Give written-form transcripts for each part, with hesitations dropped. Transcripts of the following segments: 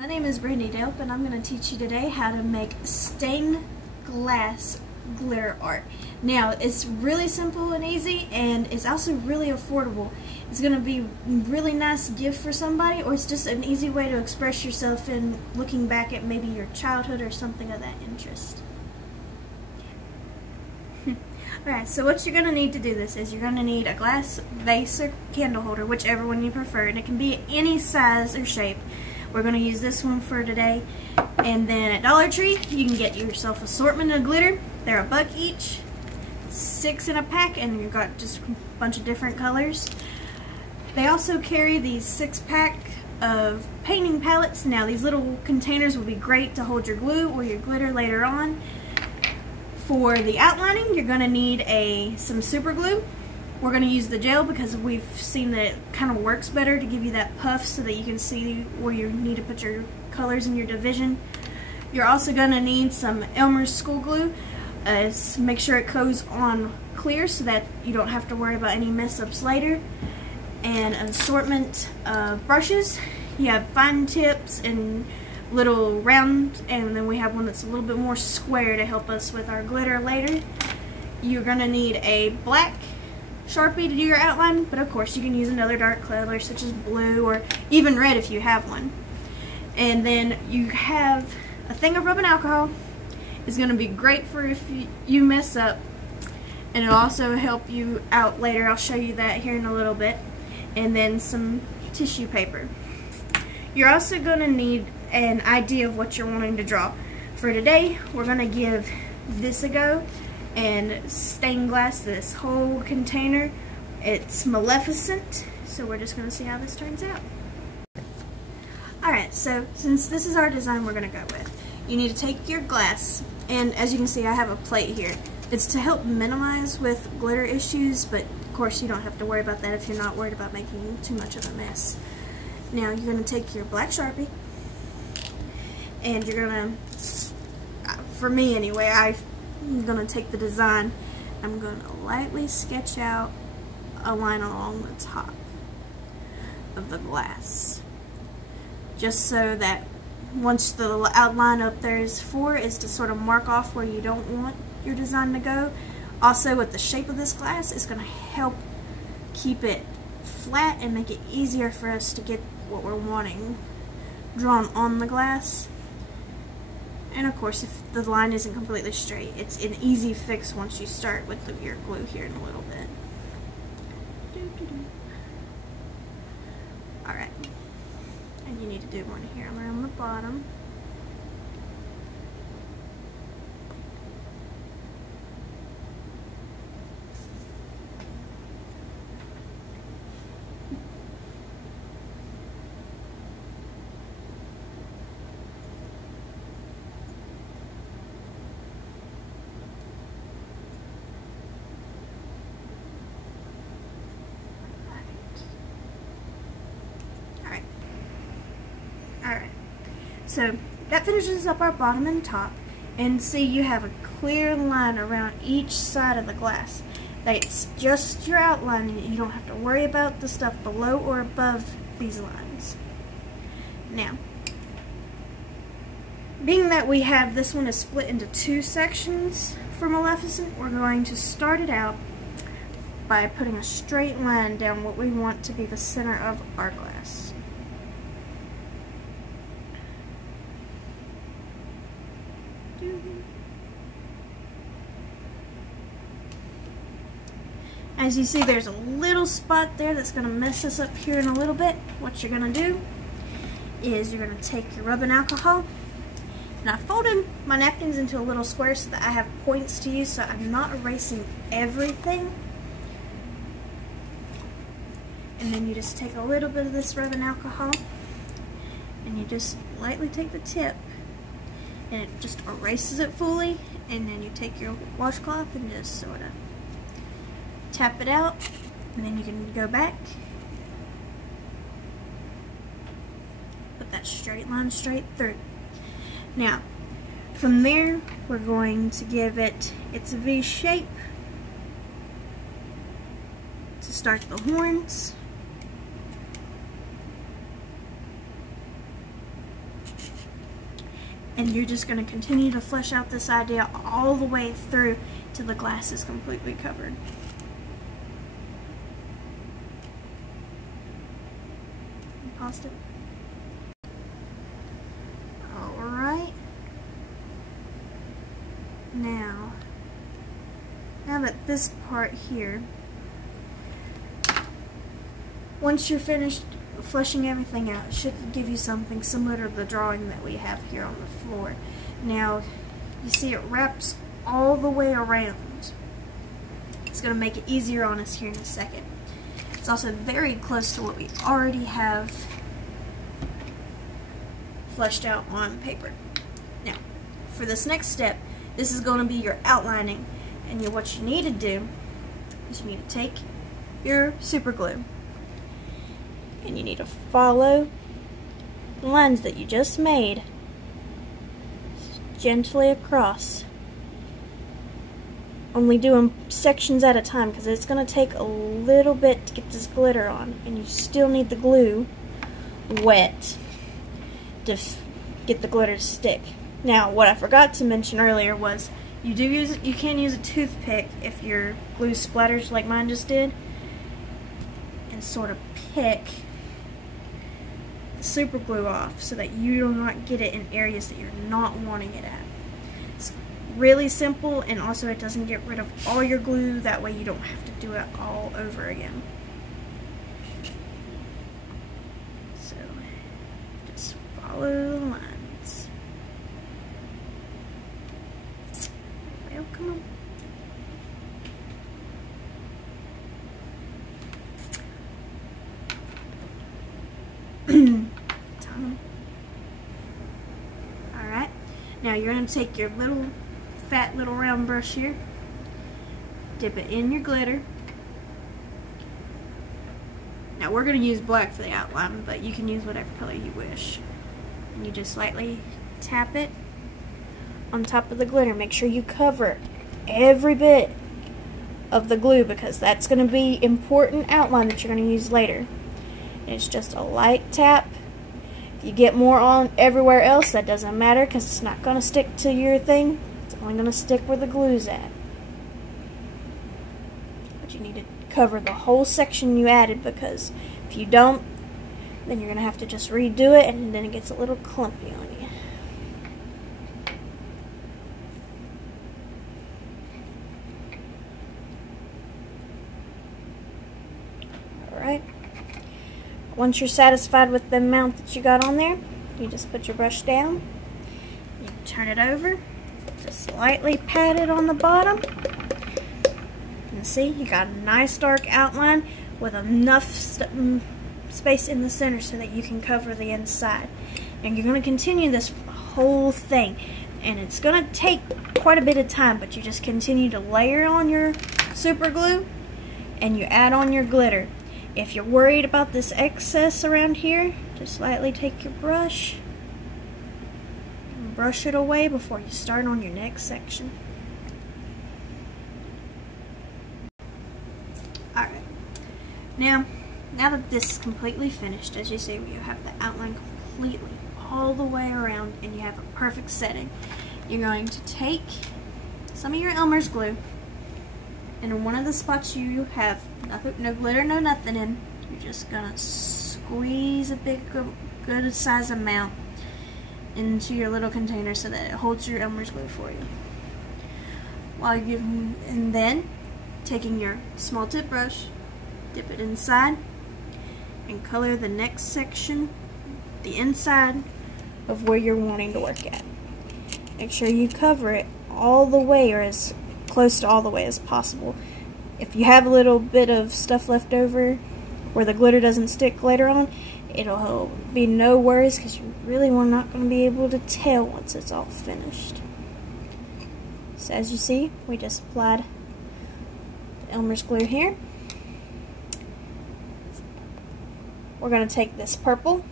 My name is Brandi Delp, and I'm going to teach you today how to make stained glass glitter art. Now, it's really simple and easy, and it's also really affordable. It's going to be a really nice gift for somebody, or it's just an easy way to express yourself in looking back at maybe your childhood or something of that interest. Alright, so what you're going to need to do this is you're going to need a glass vase or candle holder, whichever one you prefer, and it can be any size or shape. We're going to use this one for today. And then at Dollar Tree, you can get yourself assortment of glitter. They're $1 each, 6 in a pack, and you've got just a bunch of different colors. They also carry these 6-pack of painting palettes. Now these little containers will be great to hold your glue or your glitter later on. For the outlining, you're going to need some super glue. We're going to use the gel because we've seen that it kind of works better to give you that puff so that you can see where you need to put your colors in your division. You're also going to need some Elmer's school glue. Make sure it goes on clear so that you don't have to worry about any mess-ups later. And an assortment of brushes. You have fine tips and little round, and then we have one that's a little bit more square to help us with our glitter later. You're going to need a black Sharpie to do your outline, but of course you can use another dark color such as blue or even red if you have one. And then you have a thing of rubbing alcohol. It's going to be great for if you mess up, and it'll also help you out later. I'll show you that here in a little bit. And then some tissue paper. You're also going to need an idea of what you're wanting to draw. For today, we're going to give this a go and stain glass this whole container. It's Maleficent, so we're just going to see how this turns out. Alright, so since this is our design we're going to go with, you need to take your glass, and as you can see I have a plate here. It's to help minimize with glitter issues, but of course you don't have to worry about that if you're not worried about making too much of a mess. Now you're going to take your black Sharpie, and you're going to, for me anyway, I'm going to take the design. I'm going to lightly sketch out a line along the top of the glass, just so that once the outline up there is to sort of mark off where you don't want your design to go. Also, with the shape of this glass, it's going to help keep it flat and make it easier for us to get what we're wanting drawn on the glass. And of course, if the line isn't completely straight, it's an easy fix once you start with your glue here in a little bit. Alright, and you need to do one here around the bottom. Alright, so that finishes up our bottom and top, and see you have a clear line around each side of the glass. That's just your outline, and you don't have to worry about the stuff below or above these lines. Now, being that we have this one is split into 2 sections for Maleficent, we're going to start it out by putting a straight line down what we want to be the center of our glass. As you see, there's a little spot there that's going to mess us up here in a little bit. What you're going to do is you're going to take your rubbing alcohol, and I folded my napkins into a little square so that I have points to use, so I'm not erasing everything. And then you just take a little bit of this rubbing alcohol, and you just lightly take the tip, and it just erases it fully, and then you take your washcloth and just sort of tap it out, and then you can go back, put that straight line straight through. Now, from there, we're going to give it its V shape to start the horns. And you're just going to continue to flesh out this idea all the way through till the glass is completely covered. Paused it. Alright. Now that this part here, once you're finished fleshing everything out, it should give you something similar to the drawing that we have here on the floor. Now, you see it wraps all the way around. It's going to make it easier on us here in a second. It's also very close to what we already have fleshed out on paper. Now, for this next step, this is going to be your outlining. And what you need to do is you need to take your super glue and you need to follow the lines that you just made gently across. Only doing sections at a time because it's going to take a little bit to get this glitter on, and you still need the glue wet to get the glitter to stick. Now, what I forgot to mention earlier was you can use a toothpick if your glue splatters like mine just did, and sort of pick the super glue off so that you do not get it in areas that you're not wanting it at. It's really simple, and also it doesn't get rid of all your glue. That way you don't have to do it all over again. So just follow the lines. Well, come on. Alright, now you're going to take your little fat little round brush here, dip it in your glitter. Now we're going to use black for the outline, but you can use whatever color you wish. And you just lightly tap it on top of the glitter. Make sure you cover every bit of the glue because that's going to be important outline that you're going to use later. It's just a light tap. If you get more on everywhere else, that doesn't matter because it's not going to stick to your thing. It's only going to stick where the glue's at. But you need to cover the whole section you added, because if you don't, then you're going to have to just redo it, and then it gets a little clumpy on you. Alright. Once you're satisfied with the amount that you got on there, you just put your brush down, you turn it over, just lightly pat it on the bottom, and see, you got a nice dark outline with enough space in the center so that you can cover the inside. And you're going to continue this whole thing, and it's going to take quite a bit of time, but you just continue to layer on your super glue and you add on your glitter. If you're worried about this excess around here, just lightly take your brush and brush it away before you start on your next section. Alright, now that this is completely finished, as you see, you have the outline completely all the way around and you have a perfect setting. You're going to take some of your Elmer's glue, and in one of the spots you have nothing, no glitter, no nothing in, you're just gonna squeeze a big, good size amount into your little container so that it holds your Elmer's glue for you. And then taking your small tip brush, dip it inside, and color the next section, the inside of where you're wanting to work at. Make sure you cover it all the way, or as close to all the way as possible. If you have a little bit of stuff left over where the glitter doesn't stick later on, it'll be no worries because you really are not going to be able to tell once it's all finished. So as you see, we just applied Elmer's glue here. We're going to take this purple,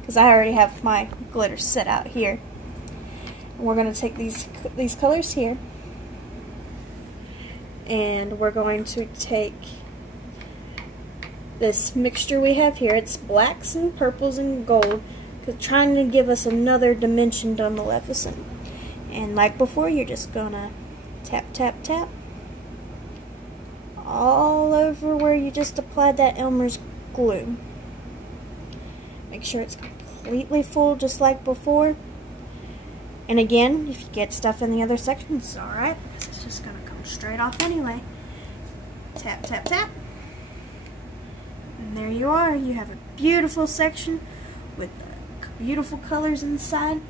because I already have my glitter set out here. And we're going to take these colors here, and we're going to take this mixture we have here. It's blacks and purples and gold, trying to give us another dimension on Maleficent. And like before, you're just gonna tap, tap, tap all over where you just applied that Elmer's glue. Make sure it's completely full just like before. And again, if you get stuff in the other sections, it's alright, because it's just gonna come straight off anyway. Tap, tap, tap. And there you are. You have a beautiful section with beautiful colors inside.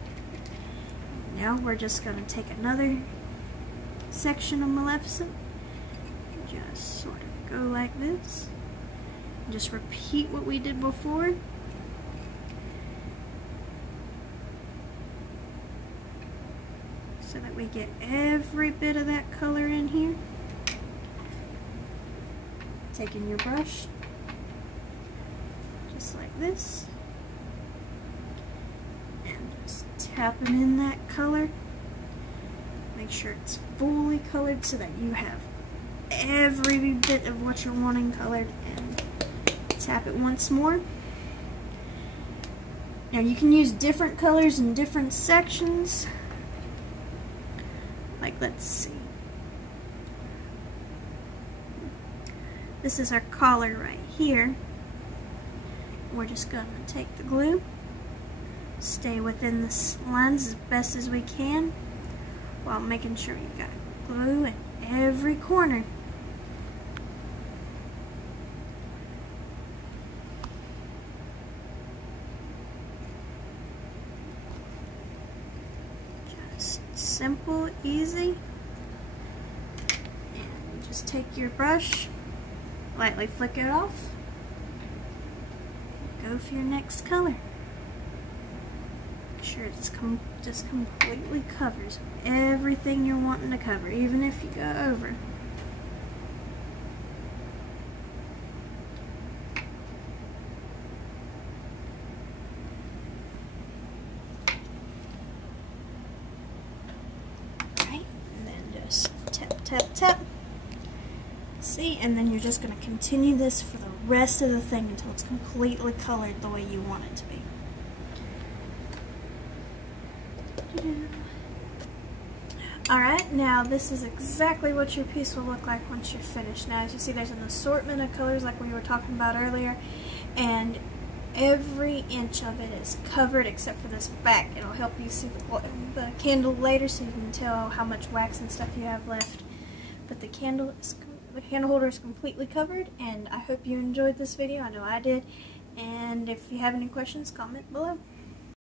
Now we're just going to take another section of Maleficent. Just sort of go like this. Just repeat what we did before. So that we get every bit of that color in here. Taking your brush, just like this, and just tapping in that color. Make sure it's fully colored so that you have every bit of what you're wanting colored, and tap it once more. Now you can use different colors in different sections. Like, let's see. This is our collar right here. We're just going to take the glue, stay within the lines as best as we can, while making sure you've got glue in every corner. Just simple, easy. And just take your brush, lightly flick it off, go for your next color. Make sure it's just completely covers everything you're wanting to cover, even if you go over. Right, and then just tap, tap, tap. See, and then you're just going to continue this for the rest of the thing until it's completely colored the way you want it to be. Alright, now this is exactly what your piece will look like once you're finished. Now as you see, there's an assortment of colors like we were talking about earlier, and every inch of it is covered except for this back. It'll help you see the candle later so you can tell how much wax and stuff you have left. But the candle holder is completely covered, and I hope you enjoyed this video. I know I did. And if you have any questions, comment below.